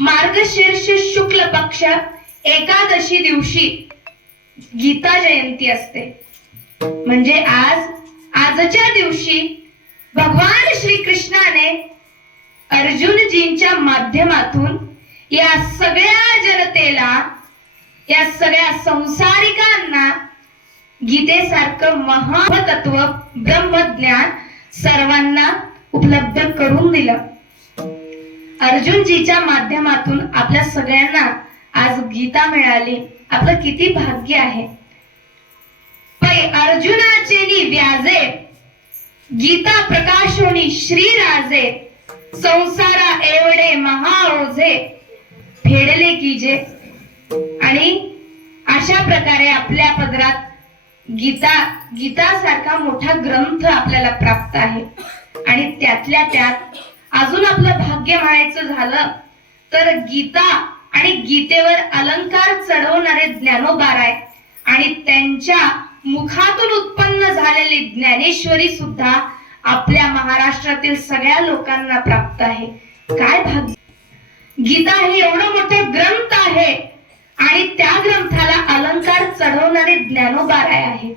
मार्गशीर्ष शुक्ल पक्ष एकादशी दिवशी गीता जयंती असते. म्हणजे आज आजच्या दिवशी भगवान श्री कृष्णाने अर्जुनजींच्या माध्यमातून या सगळ्या जनतेला या सगळ्या संसारिकांना गीतेसारखं महातत्व ब्रह्मज्ञान सर्वांना उपलब्ध करून दिलं. अर्जुनजीच्या माध्यमातून आपल्या सगळ्यांना आज गीता मिळाली. आपलं किती भाग्य आहे. अर्जुनाचे व्याजे गीता प्रकाशोनी श्री राजे संसारा एवढे महाओझे फेडले कीजे आणि अशा प्रकारे आपल्या पदरात गीता गीता सारखा मोठा ग्रंथ आपल्याला प्राप्त आहे. आणि त्यातल्या त्यात अजून आपलं भाग्य म्हणायचं झालं तर गीता आणि गीतेवर अलंकार चढवणारे ज्ञानोबाराय आणि त्यांच्या मुखातून उत्पन्न झालेली ज्ञानेश्वरी सुद्धा आपल्या महाराष्ट्रातील सगळ्या लोकांना प्राप्त आहे. काय भाग्य? गीता हे एवढं मोठं ग्रंथ आहे आणि त्या ग्रंथाला अलंकार चढवणारे ज्ञानोबाराय आहे.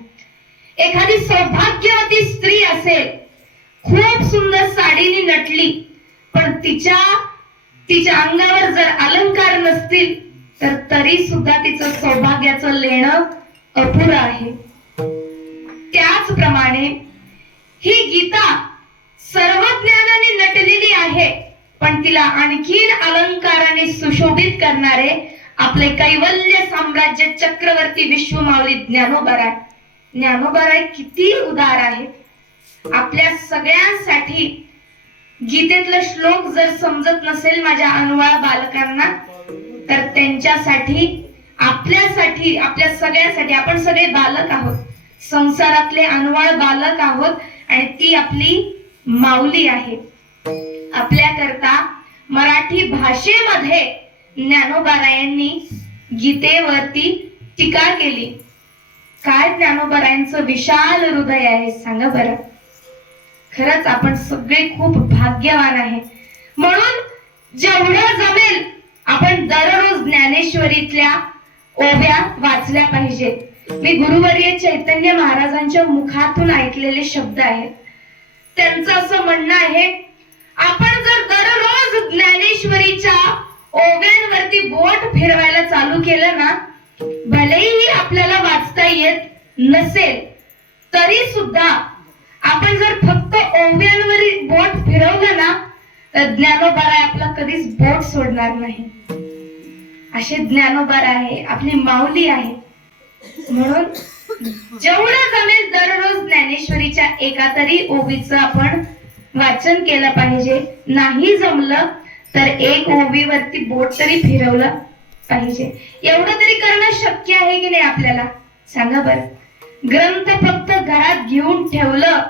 एखादी सौभाग्यवती स्त्री असेल खूप सुंदर साडीने नटली पण तिच्या तिच्या अंगावर जर अलंकार नसतील तर तरी सुद्धा तिचं सौभाग्याचं लेणं अपुरं आहे. त्याचप्रमाणे ही गीता सर्व ज्ञानाने नटलेली आहे पण तिला आणखीन अलंकाराने सुशोभित करणारे आपले कैवल्य साम्राज्य चक्रवर्ती विश्वमावली ज्ञानोबराय. ज्ञानोबराय किती उदार आहेत. आपल्या सगळ्यांसाठी गीतेतला श्लोक जर समजत नसेल माझ्या अनुवाळ बालकांना तर त्यांच्यासाठी आपल्यासाठी आपल्या सगळ्यासाठी आपण सगळे बालक आहोत. संसारातले अनुवाळ बालक आहोत आणि ती आपली माऊली आहे. आपल्याकरता मराठी भाषेमध्ये ज्ञानोबारायांनी गीतेवरती टीका केली. काय ज्ञानोबारायांचं विशाल हृदय आहे सांगा बरं. खरंच आपण सगळे खूप भाग्यवान आहे. म्हणून जेवढं जमेल आपण दररोज ज्ञानेश्वरीतल्या ओव्या वाचल्या पाहिजेत. मी गुरुवर्य चैतन्य महाराजांच्या मुखातून ऐकलेले शब्द आहेत. त्यांचं असं म्हणणं आहे आपण जर दररोज ज्ञानेश्वरीच्या ओव्यांवरती बोट फिरवायला चालू केलं ना भलेही आपल्याला वाचता येत नसेल तरी सुद्धा तर ज्ञानोबाराय आपला कधीच बोट सोडणार नाही. असे ज्ञानोबार आहे आपली माऊली आहे. म्हणून जेवढं जमेल दररोज ज्ञानेश्वरीच्या एका तरी ओवीचं आपण वाचन केलं पाहिजे. नाही जमलं तर एक ओबीवरती बोट तरी फिरवलं पाहिजे. एवढं तरी करणं शक्य आहे की नाही आपल्याला? सांगा बरं. ग्रंथ फक्त घरात घेऊन ठेवलं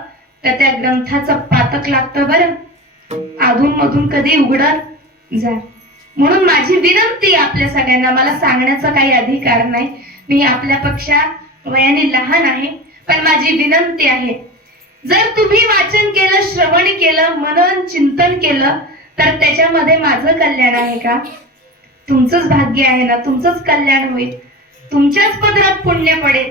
तर त्या ग्रंथाचं पातक लागतं बरं. अधून मधून कधी उघडत? जा. म्हणून माझी विनंती आपल्या सगळ्यांना मला सांगण्याचा काही अधिकार नाही. मी आपल्यापेक्षा वयाने लहान आहे पण माझी विनंती आहे जर तुम्ही वाचन केलं श्रवण केलं मनन चिंतन केलं तर त्याच्यामध्ये माझं कल्याण आहे का? तुमचंच भाग्य आहे ना तुमचंच कल्याण होईल. तुमच्याच पदरात पुण्य पडेल.